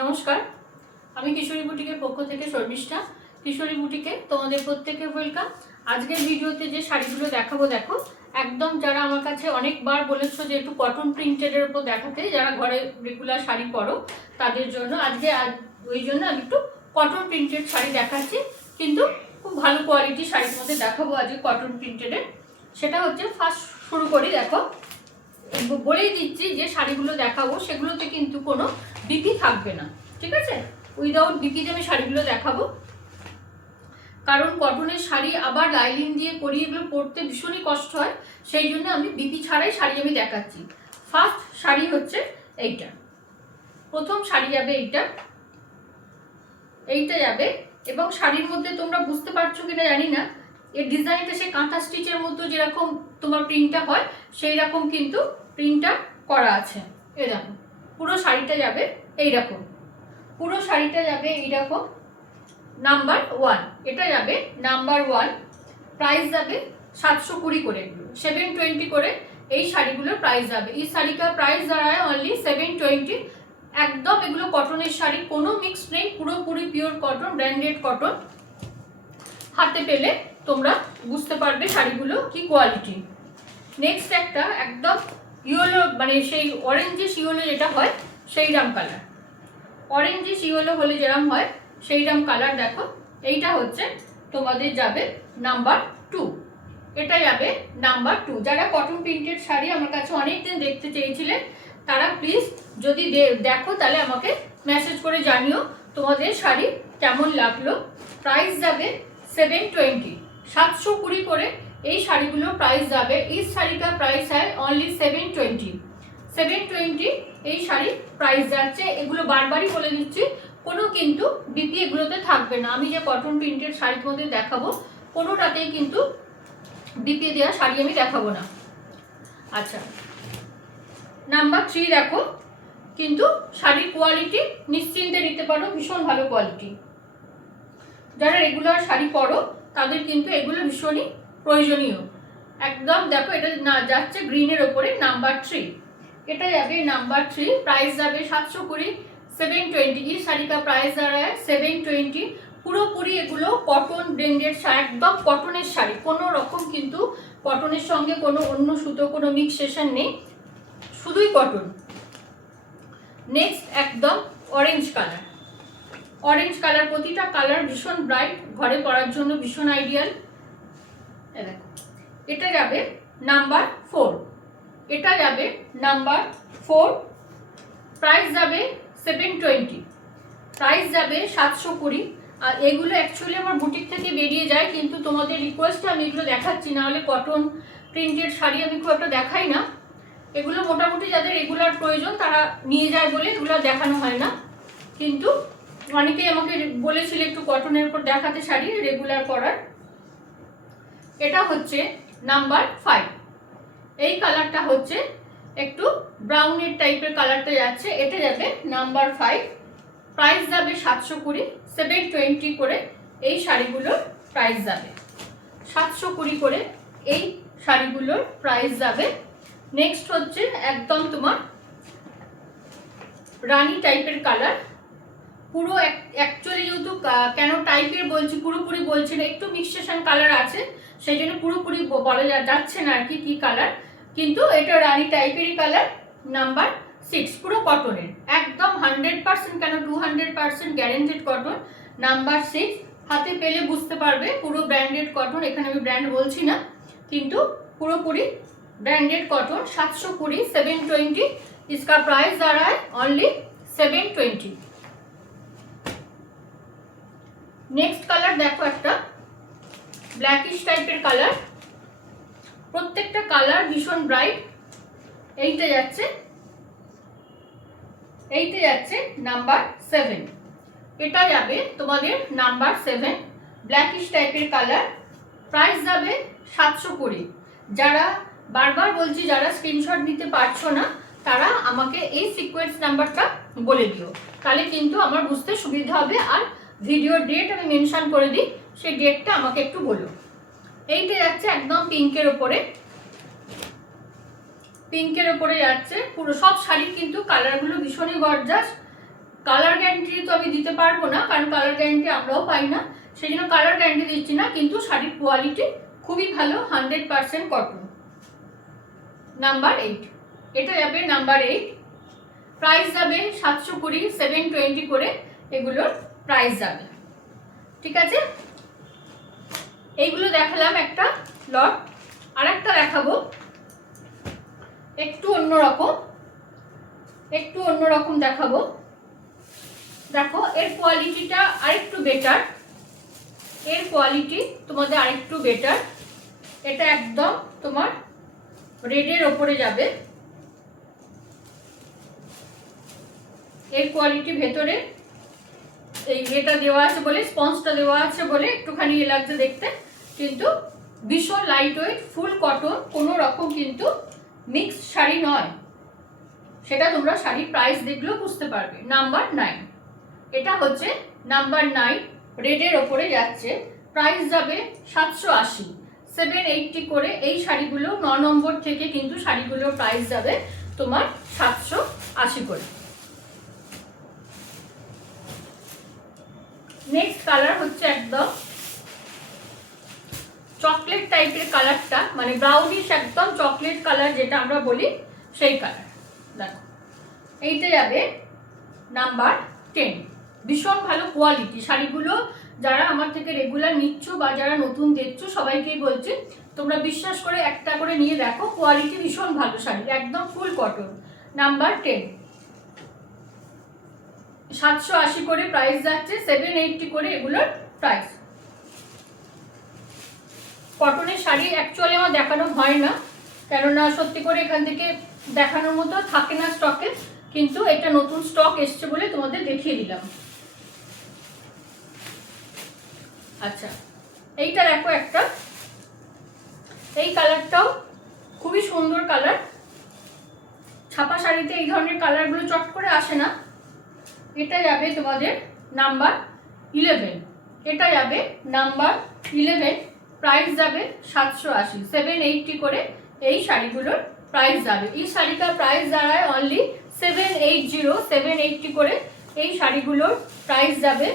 নমস্কার, আমি কিশোরী বুটিকের পক্ষ থেকে শর্মিষ্ঠা। কিশোরী বুটিকে তোমাদের প্রত্যেককে ওয়েলকাম। আজকের ভিডিওতে যে শাড়িগুলো দেখাবো দেখো, একদম যারা আমার কাছে অনেকবার বলেছো যে একটু কটন প্রিন্টেডের উপর দেখাতে, যারা ঘরে রেগুলার শাড়ি পরো তাদের জন্য আজকে ওই জন্য আমি একটু কটন প্রিন্টেড শাড়ি দেখাচ্ছি, কিন্তু খুব ভালো কোয়ালিটির শাড়ির মধ্যে দেখাবো আজকে কটন প্রিন্টেডের। সেটা হচ্ছে ফার্স্ট শুরু করি। দেখো, বলেই দিচ্ছি যে শাড়িগুলো দেখাবো সেগুলোতে কিন্তু কোনো বিপি থাকবে না, ঠিক আছে? উইদাউট বিপিতে আমি শাড়িগুলো দেখাবো, কারণ কটনের শাড়ি আবার লাইলিন দিয়ে করিয়ে এগুলো পরতে ভীষণই কষ্ট হয়, সেই জন্য আমি বিপি ছাড়াই শাড়ি আমি দেখাচ্ছি। ফার্স্ট শাড়ি হচ্ছে এইটা, প্রথম শাড়ি যাবে এইটা যাবে। এবং শাড়ির মধ্যে তোমরা বুঝতে পারছো কিনা জানি না, এর ডিজাইনটা সে কাঁথা স্টিচের মতো যেরকম তোমার প্রিন্টটা হয় সেই রকম কিন্তু প্রিন্টটা করা আছে। এই দেখো, পুরো শাড়িটা যাবে এইরকম, পুরো শাড়িটা যাবে এইরকম। নাম্বার 1 এটা যাবে নাম্বার 1। প্রাইস যাবে 720 করে, 720 করে এই শাড়িগুলোর প্রাইস যাবে। এই শাড়িটার প্রাইস দাঁড়ায় অনলি 720। একদম এগুলো কটনের শাড়ি, কোনো মিক্স নেই, পুরোপুরি পিওর কটন, ব্র্যান্ডেড কটন। হাতে পেলে তোমরা বুঝতে পারবে শাড়িগুলো কি কোয়ালিটি। নেক্সট একটা একদম ইয়েলো, মানে সেই অরেঞ্জিশ ইয়েলো যেটা হয় সেই রাম কালার, অরেঞ্জিশ ইয়েলো হলে যেরকম হয় সেই রাম কালার। দেখো, এইটা হচ্ছে তোমাদের যাবে নাম্বার 2, এটা যাবে নাম্বার 2। যারা কটন প্রিন্টেড শাড়ি আমার কাছে অনেকদিন দেখতে চেয়েছিলে তারা প্লিজ যদি দেখো তাহলে আমাকে মেসেজ করে জানিও তোমাদের শাড়ি কেমন লাগলো। প্রাইস যাবে 720, 720 করে এই শাড়িগুলো প্রাইস যাবে। এই শাড়িটা প্রাইস হয় অনলি 720 এই শাড়ি প্রাইস যাচ্ছে। এগুলো বারবারই বলে দিচ্ছি, কোনো কিন্তু বিপি এগুলোতে থাকবে না। আমি যে কটন প্রিন্টেড শাড়ির মধ্যে দেখাবো কোনোটাতেই কিন্তু বিপি দেওয়া শাড়ি আমি দেখাবো না। আচ্ছা, নাম্বার 3 দেখো, কিন্তু শাড়ির কোয়ালিটি নিশ্চিন্তে নিতে পারো, ভীষণ ভালো কোয়ালিটি। যারা রেগুলার শাড়ি পরো তাদের কিন্তু এগুলো ভীষণই প্রয়োজনীয়। একদম দেখো, এটা না যাচ্ছে গ্রিনের ওপরে নাম্বার 3, এটা যাবে নাম্বার 3। প্রাইস যাবে 720, 720। এই শাড়িটা প্রাইস দাঁড়ায় 720। পুরোপুরি এগুলো কটন ব্র্যান্ডেড শাড়ি, একদম কটনের শাড়ি, কোনো রকম কিন্তু কটনের সঙ্গে কোনো অন্য সুতো কোনো মিক্সেশন নেই, শুধুই কটন। নেক্সট একদম অরেঞ্জ কালার, অরেঞ্জ কালার, প্রতিটা কালার ভীষণ ব্রাইট, ঘরে পরার জন্য ভীষণ আইডিয়াল। দেখো, এটা যাবে নাম্বার 4, এটা যাবে নাম্বার 4। প্রাইস যাবে 720, প্রাইস যাবে 720। আর এগুলো অ্যাকচুয়ালি আমার বুটিক থেকে বেরিয়ে যায়, কিন্তু তোমাদের রিকোয়েস্টে আমি এগুলো দেখাচ্ছি, না হলে কটন প্রিন্টেড শাড়ি আমি খুব একটা দেখাই না। এগুলো মোটামুটি যাদের রেগুলার প্রয়োজন তারা নিয়ে যায় বলে এগুলো দেখানো হয় না, কিন্তু অনেকেই আমাকে বলেছিল একটু কটনের উপর দেখাতে শাড়ি রেগুলার পরার। এটা হচ্ছে নাম্বার 5, এই কালারটা হচ্ছে একটু ব্রাউনের টাইপের কালারটা যাচ্ছে, এটা যাবে নাম্বার 5। প্রাইস যাবে 720, 720 করে এই শাড়িগুলোর প্রাইস যাবে, 720 করে এই শাড়িগুলোর প্রাইস যাবে। নেক্সট হচ্ছে একদম তোমার রানী টাইপের কালার, পুরো অ্যাকচুয়ালি যেহেতু কেন টাইপের বলছি, পুরোপুরি বলছি না, একটু মিক্সেশন কালার আছে সেই জন্য পুরোপুরি বলা যাচ্ছে না আর কি কি কালার, কিন্তু এটা রানী টাইপেরই কালার। নাম্বার 6, পুরো কটনের, একদম 100% কেন 200% গ্যারেন্টেড কটন। নাম্বার 6, হাতে পেলে বুঝতে পারবে পুরো ব্র্যান্ডেড কটন, এখানে আমি ব্র্যান্ড বলছি না, কিন্তু পুরোপুরি ब्रांडेड कॉटन। 720, 720 इसका प्राइस आ रहा है ओनली 720। नेक्स्ट कलर देखो, एक ब्लैकिश टाइपर कलर, प्रत्येकटा कलर भीषण ब्राइट। এইটা যাচ্ছে নাম্বার 7, এটা যাবে তোমাদের নাম্বার 7, ব্ল্যাকিশ টাইপের কালার। প্রাইস যাবে 720। যারা বারবার বলছি, যারা স্ক্রিনশট নিতে পারছো না তারা আমাকে এই সিকোয়েন্স নাম্বারটা বলে দিও, তাহলে কিন্তু আমার বুঝতে সুবিধা হবে। আর ভিডিও ডেট আমি মেনশন করে দিই, সেই ডেটটা আমাকে একটু বলো। এইটা যাচ্ছে একদম পিঙ্কের ওপরে, পিঙ্কের ওপরে যাচ্ছে পুরো। সব শাড়ির কিন্তু কালারগুলো ভীষণই গর্জাস, কালার গ্যারান্টি তো আমি দিতে পারবো না, কারণ কালার গ্যারান্টি আমরাও পাই না, সেই জন্য কালার গ্যারান্টি দিচ্ছি না, কিন্তু শাড়ির কোয়ালিটি খুবই ভালো, 100% কটন। নাম্বার 8, এটা যাবে নাম্বার 8, প্রাইস যাবে 720, 720 করে এগুলোর প্রাইস যাবে। ঠিক আছে, এইগুলো দেখালাম একটা লট। আর একটা দেখাবো একটু অন্যরকম দেখাবো। দেখো এর কোয়ালিটিটা আরেকটু বেটার, এর কোয়ালিটি তোমাদের আরেকটু বেটার। এটা একদম তোমার রেডের ওপরে যাবে, এর কোয়ালিটি ভেতরে এই এটা দেওয়া আছে বলে, স্পঞ্জটা দেওয়া আছে বলে একটুখানি ইয়ে লাগছে দেখতে, কিন্তু ভীষণ লাইট ওয়েট, ফুল কটন, কোনো রকম কিন্তু মিক্স শাড়ি নয়, সেটা তোমরা শাড়ির প্রাইস দেখলেও বুঝতে পারবে। নাম্বার 9, এটা হচ্ছে নাম্বার 9, রেডের ওপরে যাচ্ছে, প্রাইস যাবে 780, 780 করে। এই শাড়িগুলো 9 নম্বর থেকে কিন্তু শাড়িগুলোর প্রাইস যাবে তোমার 780 করে। নেক্সট কালার হচ্ছে একদম চকলেট টাইপের কালারটা, মানে ব্রাউনিশ একদম চকলেট কালার যেটা আমরা বলি সেই কালার। দেখো এইটা যাবে নাম্বার 10, ভীষণ ভালো কোয়ালিটি শাড়িগুলো। যারা আমার থেকে রেগুলার নিচ্ছ বা যারা নতুন দেখছো সবাইকেই বলছি তোমরা বিশ্বাস করে একটা করে নিয়ে দেখো, কোয়ালিটি ভীষণ ভালো শাড়ি, একদম ফুল কটন। নাম্বার 10, 780 করে প্রাইস যাচ্ছে, 780 করে এগুলোর প্রাইস। কটনের শাড়ি অ্যাকচুয়ালি আমার দেখানো হয় না, কেননা সত্যি করে এখান থেকে দেখানোর মতো থাকে না স্টকে, কিন্তু এটা নতুন স্টক এসছে বলে তোমাদের দেখিয়ে দিলাম। আচ্ছা, এইটা দেখো একটা, এই কালারটাও খুবই সুন্দর কালার, ছাপা শাড়িতে এই ধরনের কালারগুলো চট করে আসে না। এটা যাবে তোমাদের নাম্বার 11, এটা যাবে নাম্বার 11, প্রাইস যাবে 780, 780 করে এই শাড়িগুলোর প্রাইস যাবে। এই শাড়িটার প্রাইস দাঁড়ায় অনলি 780, 780 করে এই শাড়িগুলোর প্রাইস যাবে।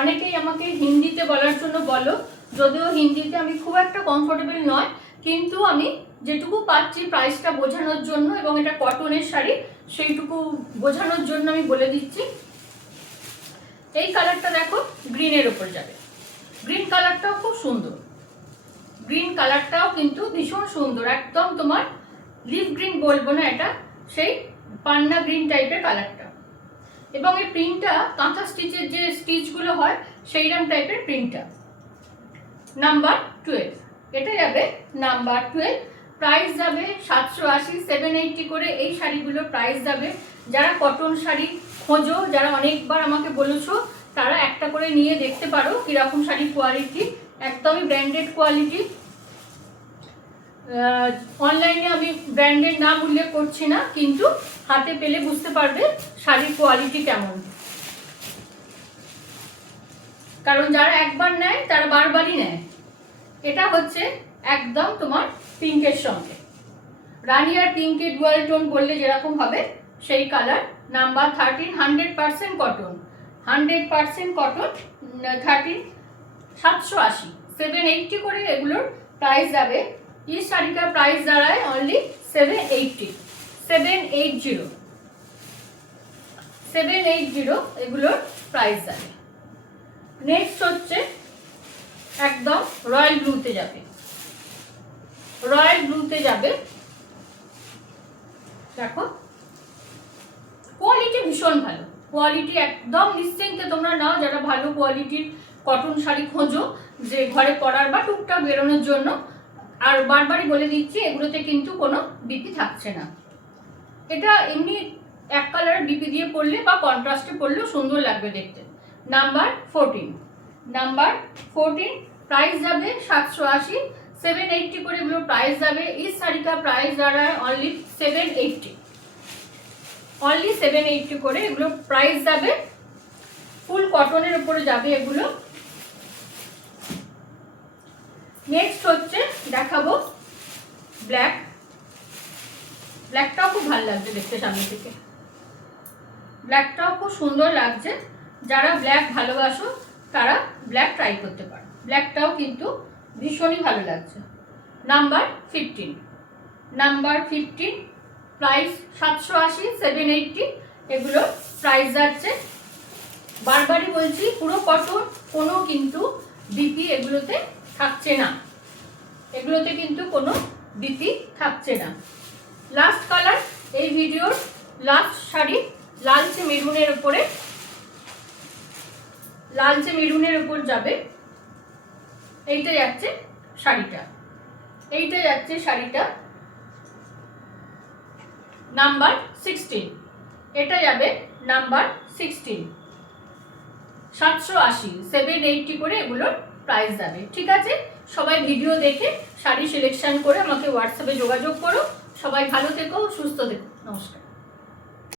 অনেকেই আমাকে হিন্দিতে বলার জন্য বলো, যদিও হিন্দিতে আমি খুব একটা কমফোর্টেবল নয়, কিন্তু আমি যেটুকু পাচ্ছি প্রাইসটা বোঝানোর জন্য, এবং এটা কটনের শাড়ি সেইটুকু বোঝানোর জন্য আমি বলে দিচ্ছি। এই কালারটা দেখো গ্রিনের উপর যাবে, গ্রিন কালারটাও খুব সুন্দর, গ্রিন কালারটাও কিন্তু ভীষণ সুন্দর, একদম তোমার লিভ গ্রিন বলবো না, এটা সেই পান্না গ্রিন টাইপের কালারটা, এবং এই প্রিন্টটা কাঁথা স্টিচের যে স্টিচগুলো হয় সেইরকম টাইপের প্রিন্টটা। নাম্বার 12, এটা যাবে নাম্বার 12, প্রাইস যাবে 780, 780 করে এই শাড়িগুলোর প্রাইস যাবে। যারা কটন শাড়ি খোঁজো, যারা অনেকবার আমাকে বলেছো, তারা একটা করে নিয়ে দেখতে পারো কীরকম শাড়ির কোয়ালিটি, একদমই ব্র্যান্ডেড কোয়ালিটি। অনলাইনে আমি ব্র্যান্ডের নাম উল্লেখ করছি না, কিন্তু হাতে পেলে বুঝতে পারবে শাড়ির কোয়ালিটি কেমন, কারণ যারা একবার নেয় তারা বারবারই নেয়। এটা হচ্ছে একদম তোমার পিঙ্কের সঙ্গে, রানি আর পিঙ্কে ডুয়াল টোন বললে যেরকম হবে সেই কালার। নাম্বার 13, 100% কটন, 100% কটন, 13, 780, 780 করে এগুলোর প্রাইস যাবে। এই শাড়িটার প্রাইস দাঁড়ায় অনলি 780, 780, 780 এগুলোর প্রাইস যাবে। নেক্সট হচ্ছে একদম রয়্যাল ব্লুতে যাবে, রয়্যাল ব্লুতে যাবে। দেখো কোয়ালিটি ভীষণ ভালো, কোয়ালিটি একদম নিশ্চিন্তে তোমরা নাও যারা ভালো কোয়ালিটির কটন শাড়ি খোঁজো, যে ঘরে পরার বা টুকটাক বেরোনোর জন্য। আর বারবারই বলে দিচ্ছি এগুলোতে কিন্তু কোনো বিপি থাকছে না, এটা এমনি এক কালারের বিপি দিয়ে পরলে বা কন্ট্রাস্টে পরলেও সুন্দর লাগবে দেখতে। নাম্বার 14, নাম্বার 14, প্রাইস যাবে 780, 780 করে এগুলো প্রাইস যাবে। এই শাড়িটা প্রাইস দাঁড়ায় অনলি 780, অনলি 780 করে এগুলো প্রাইস যাবে। ফুল কটনের উপরে যাবে এগুলো। নেক্সট হচ্ছে দেখাবো ব্ল্যাক, ব্ল্যাকটাও খুব ভালো লাগছে দেখতে সামনে থেকে। ব্ল্যাকটাও খুব সুন্দর লাগছে, যারা ব্ল্যাক ভালোবাসো তারা ব্ল্যাক ট্রাই করতে পারো, ব্ল্যাকটাও কিন্তু ভীষণই ভালো লাগছে। নাম্বার 15, নাম্বার 15 প্রাইস 780, 780 এগুলোর প্রাইস যাচ্ছে। বারবারই বলছি পুরো কটন, কোনো কিন্তু বিপি এগুলোতে থাকছে না, এগুলোতে কিন্তু কোনো বিপি থাকছে না। লাস্ট কালার, এই ভিডিওর লাস্ট শাড়ি লালচে মেরুনের উপরে, লালচে মেরুনের উপর যাবে। এইটা যাচ্ছে শাড়িটা, এইটা যাচ্ছে শাড়িটা নাম্বার 16, এটা যাবে নাম্বার 16। 780, 780 করে এগুলোর প্রাইস যাবে। ঠিক আছে, সবাই ভিডিও দেখে শাড়ি সিলেকশন করে আমাকে হোয়াটসঅ্যাপে যোগাযোগ করো। সবাই ভালো থেকো, সুস্থ থেকো, নমস্কার।